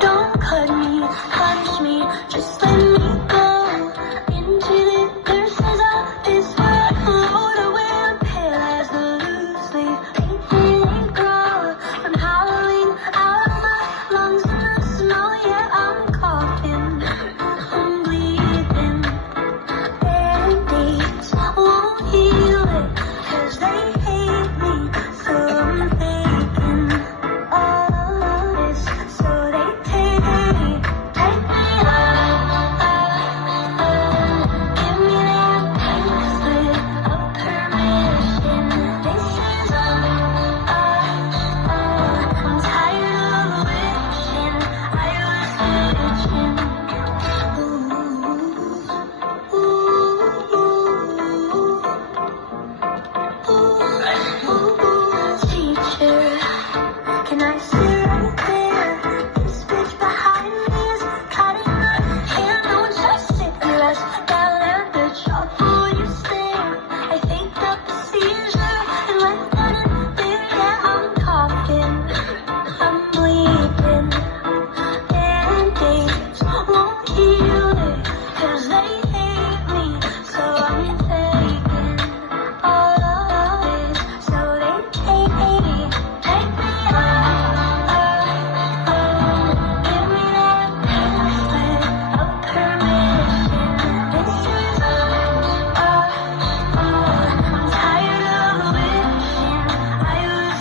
Don't cut me, punish me, just let me go into the curses of this world. Float away, I'm pale as the loose leaf, painting grow. I'm howling out of my lungs in the snow, yeah, I'm coughing, I'm bleeding. Band-aids won't heal it, 'cause they hate me, so I'm faking all of this, so they take me give me that pink slip of permission. This is I'm tired of wishing I was bitching. Teacher, can I sit right there? This bitch behind me is cutting my hair. No one should sit your ass down at the chalk. Will you stare? I faked up a seizure and went down in there. Yeah, I'm coughing, I'm bleeding. Band-aids won't heal it, 'cause they hate me, so I'm faking all of it, so they take me give me that pink slip of permission. This is I'm tired of wishing I was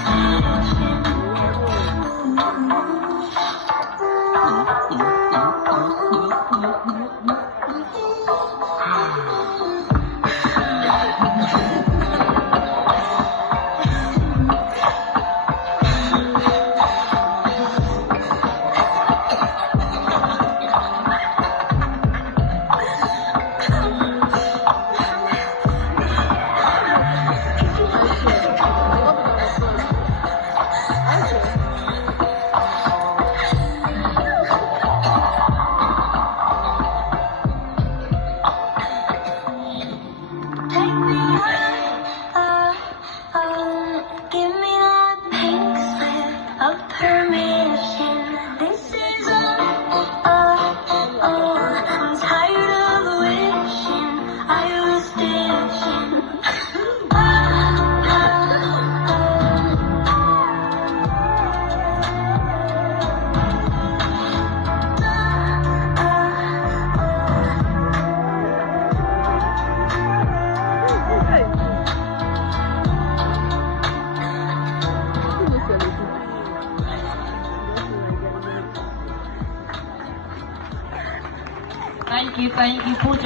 give me that pink slip of permission. This is I'm tired of wishing I was ditching. Thank you po.